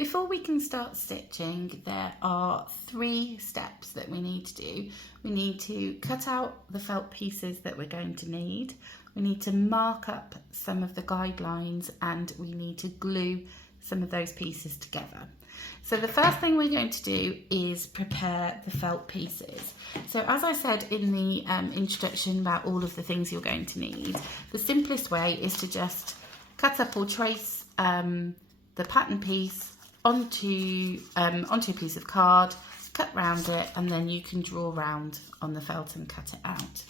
Before we can start stitching, there are 3 steps that we need to do. We need to cut out the felt pieces that we're going to need. We need to mark up some of the guidelines, and we need to glue some of those pieces together. So the first thing we're going to do is prepare the felt pieces. So as I said in the introduction about all of the things you're going to need, the simplest way is to just cut up or trace the pattern piece onto a piece of card, cut round it, and then you can draw round on the felt and cut it out.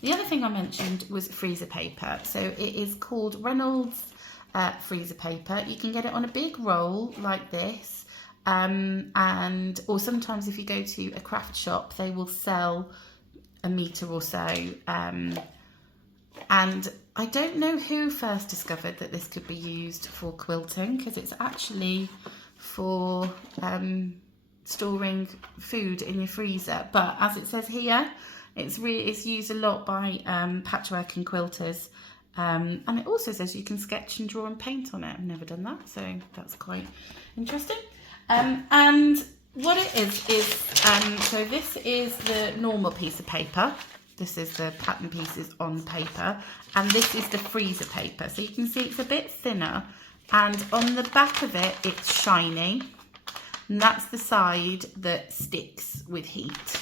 The other thing I mentioned was freezer paper. So it is called Reynolds freezer paper. You can get it on a big roll like this, or sometimes if you go to a craft shop, they will sell a metre or so. And I don't know who first discovered that this could be used for quilting, because it's actually for storing food in your freezer. But as it says here, it's used a lot by patchwork and quilters. And it also says you can sketch and draw and paint on it. I've never done that, so that's quite interesting. And what it is so this is the normal piece of paper. This is the pattern pieces on paper, and this is the freezer paper. So you can see it's a bit thinner, and on the back of it, it's shiny. And that's the side that sticks with heat.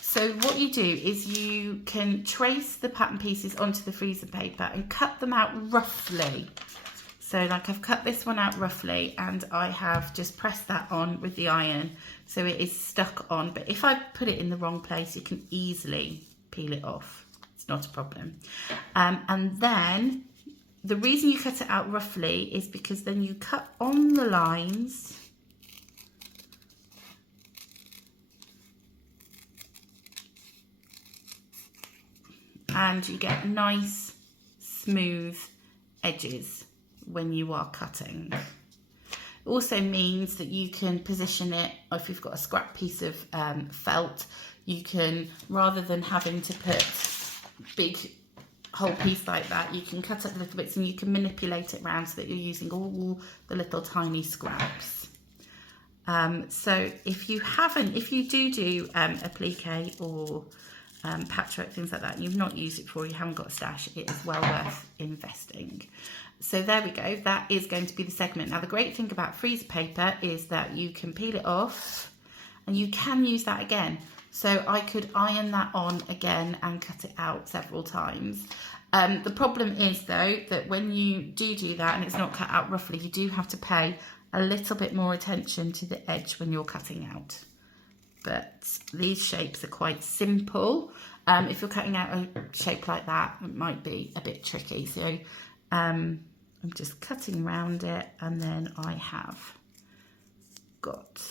So what you do is you can trace the pattern pieces onto the freezer paper and cut them out roughly. So like I've cut this one out roughly, and I have just pressed that on with the iron so it is stuck on. But if I put it in the wrong place, you can easily peel it off. It's not a problem. And then the reason you cut it out roughly is because then you cut on the lines and you get nice smooth edges when you are cutting. It also means that you can position it, if you've got a scrap piece of felt, you can, rather than having to put big whole piece like that, you can cut up little bits and you can manipulate it around so that you're using all the little tiny scraps. So if you do applique or patchwork, things like that, and you've not used it before, you haven't got a stash, it is well worth investing. So there we go, that is going to be the segment. Now the great thing about freezer paper is that you can peel it off and you can use that again. So I could iron that on again and cut it out several times. The problem is though that when you do that and it's not cut out roughly, you do have to pay a little bit more attention to the edge when you're cutting out. But these shapes are quite simple. If you're cutting out a shape like that, it might be a bit tricky. So I'm just cutting around it, and then I have got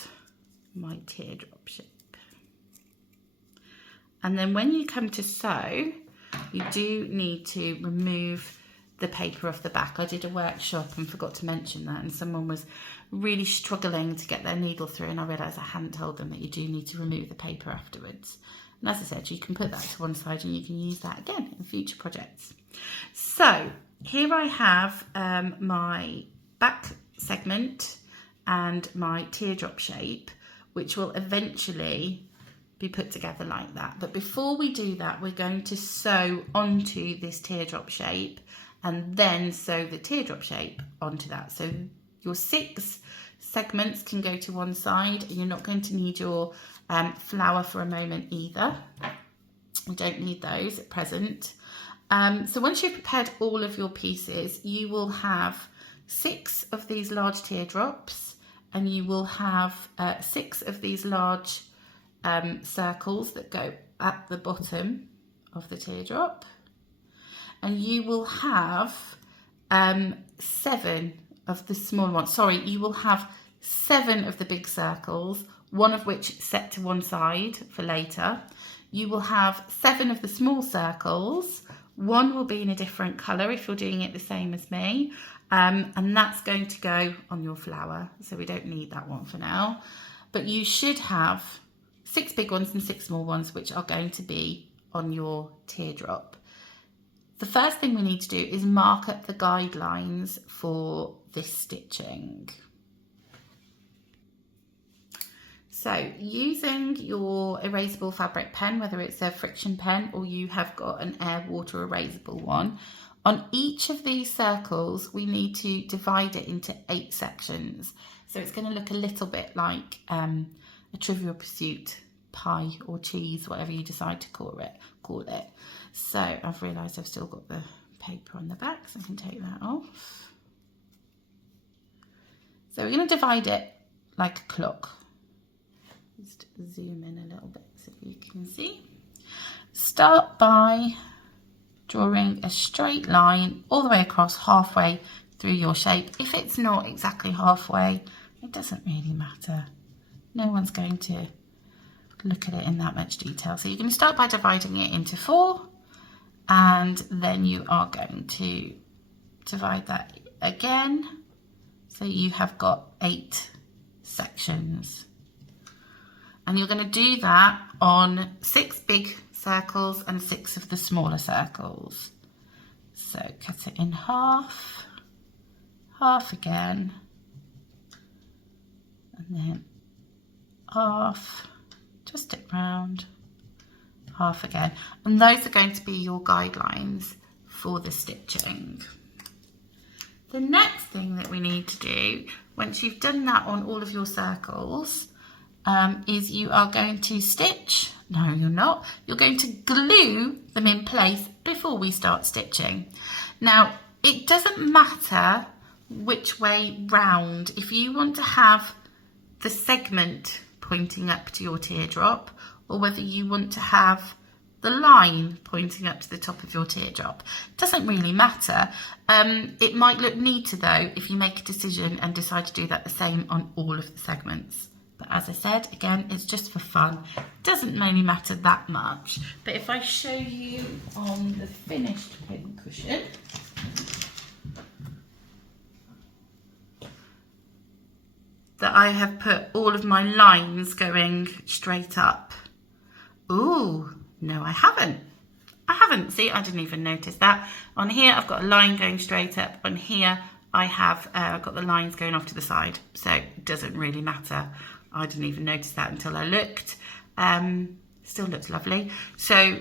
my teardrop shape. And then when you come to sew, you do need to remove the paper off the back. I did a workshop and forgot to mention that, and someone was really struggling to get their needle through, and I realised I hadn't told them that you do need to remove the paper afterwards. And as I said, you can put that to one side and you can use that again in future projects. So here I have my back segment and my teardrop shape, which will eventually be put together like that. But before we do that, we're going to sew onto this teardrop shape and then sew the teardrop shape onto that. So your 6 segments can go to one side, and you're not going to need your flower for a moment either. We don't need those at present. So once you've prepared all of your pieces, you will have 6 of these large teardrops, and you will have 6 of these large circles that go at the bottom of the teardrop, and you will have 7 of the small ones. Sorry, you will have 7 of the big circles, one of which set to one side for later. You will have 7 of the small circles. One will be in a different colour if you're doing it the same as me, and that's going to go on your flower, so we don't need that one for now. But you should have 6 big ones and 6 small ones, which are going to be on your teardrop. The first thing we need to do is mark up the guidelines for this stitching. So using your erasable fabric pen, whether it's a friction pen or you have got an air water erasable one, on each of these circles we need to divide it into 8 sections. So it's going to look a little bit like a Trivial Pursuit pie or cheese, whatever you decide to call it. So I've realised I've still got the paper on the back, so I can take that off. So we're going to divide it like a clock. Just zoom in a little bit so you can see. Start by drawing a straight line all the way across, halfway through your shape. If it's not exactly halfway, it doesn't really matter. No one's going to look at it in that much detail. So you're going to start by dividing it into 4, and then you are going to divide that again. So you have got 8 sections. And you're going to do that on 6 big circles and 6 of the smaller circles. So cut it in half, half again, and then half, twist it round, half again. And those are going to be your guidelines for the stitching. The next thing that we need to do, once you've done that on all of your circles, is you are going to stitch. No, you're not. You're going to glue them in place before we start stitching. Now, it doesn't matter which way round. If you want to have the segment pointing up to your teardrop, or whether you want to have the line pointing up to the top of your teardrop, doesn't really matter. It might look neater though if you make a decision and decide to do that the same on all of the segments. But as I said, again, it's just for fun. Doesn't really matter that much. But if I show you on the finished pincushion, that I have put all of my lines going straight up. Ooh, no, I haven't. See, I didn't even notice that. On here, I've got a line going straight up. On here, I have got the lines going off to the side. So it doesn't really matter. I didn't even notice that until I looked. Still looks lovely. So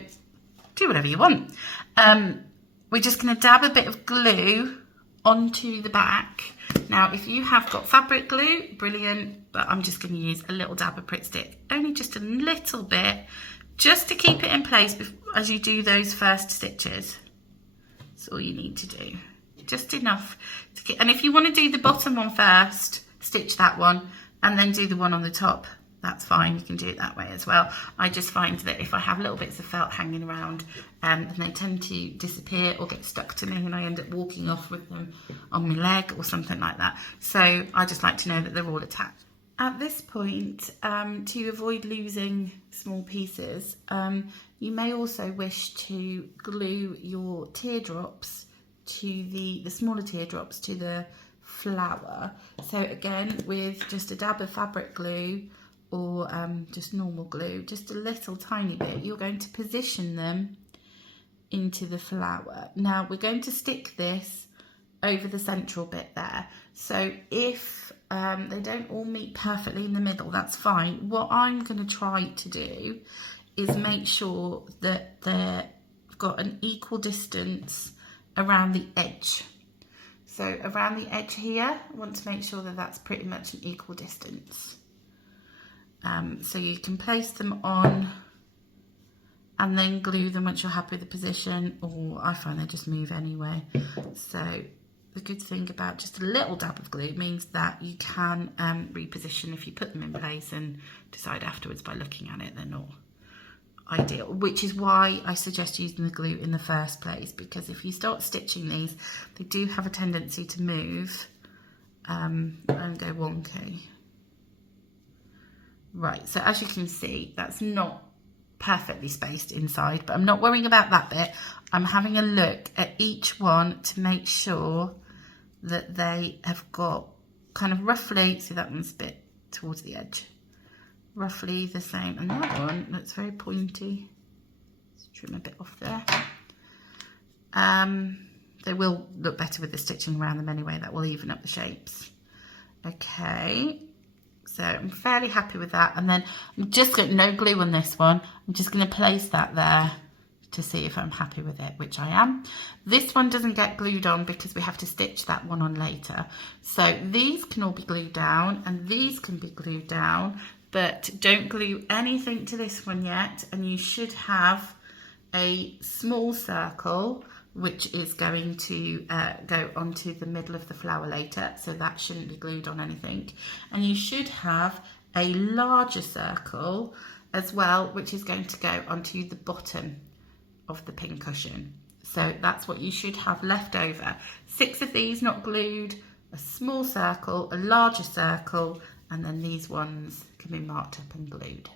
do whatever you want. We're just going to dab a bit of glue onto the back. Now, if you have got fabric glue, brilliant, but I'm just going to use a little dab of Pritt Stick, only just a little bit, just to keep it in place as you do those first stitches. That's all you need to do. Just enough to get, and if you want to do the bottom one first, stitch that one, and then do the one on the top, that's fine. You can do it that way as well. I just find that if I have little bits of felt hanging around, then they tend to disappear or get stuck to me, and I end up walking off with them on my leg or something like that. So I just like to know that they're all attached. At this point, to avoid losing small pieces, you may also wish to glue your teardrops to the smaller teardrops to the flower. So again, with just a dab of fabric glue or just normal glue, just a little tiny bit, you're going to position them into the flower. Now we're going to stick this over the central bit there. So if they don't all meet perfectly in the middle, that's fine. What I'm going to try to do is make sure that they've got an equal distance around the edge. So around the edge here, I want to make sure that that's pretty much an equal distance. So you can place them on and then glue them once you're happy with the position, or I find they just move anyway. So the good thing about just a little dab of glue means that you can reposition if you put them in place and decide afterwards by looking at it they're not ideal, which is why I suggest using the glue in the first place, because if you start stitching these, they do have a tendency to move and go wonky. Right, so as you can see, that's not perfectly spaced inside, but I'm not worrying about that bit. I'm having a look at each one to make sure that they have got kind of roughly, see that one's a bit towards the edge, roughly the same, and that one looks very pointy. Let's trim a bit off there. They will look better with the stitching around them anyway. That will even up the shapes. Okay, So I'm fairly happy with that. And then I'm just got no glue on this one. I'm just going to place that there to see if I'm happy with it, which I am. This one doesn't get glued on because we have to stitch that one on later. So these can all be glued down and these can be glued down, but don't glue anything to this one yet. And you should have a small circle which is going to go onto the middle of the flower later, so that shouldn't be glued on anything. And you should have a larger circle as well, which is going to go onto the bottom of the pincushion. So that's what you should have left over. 6 of these not glued, a small circle, a larger circle, and then these ones can be marked up and glued.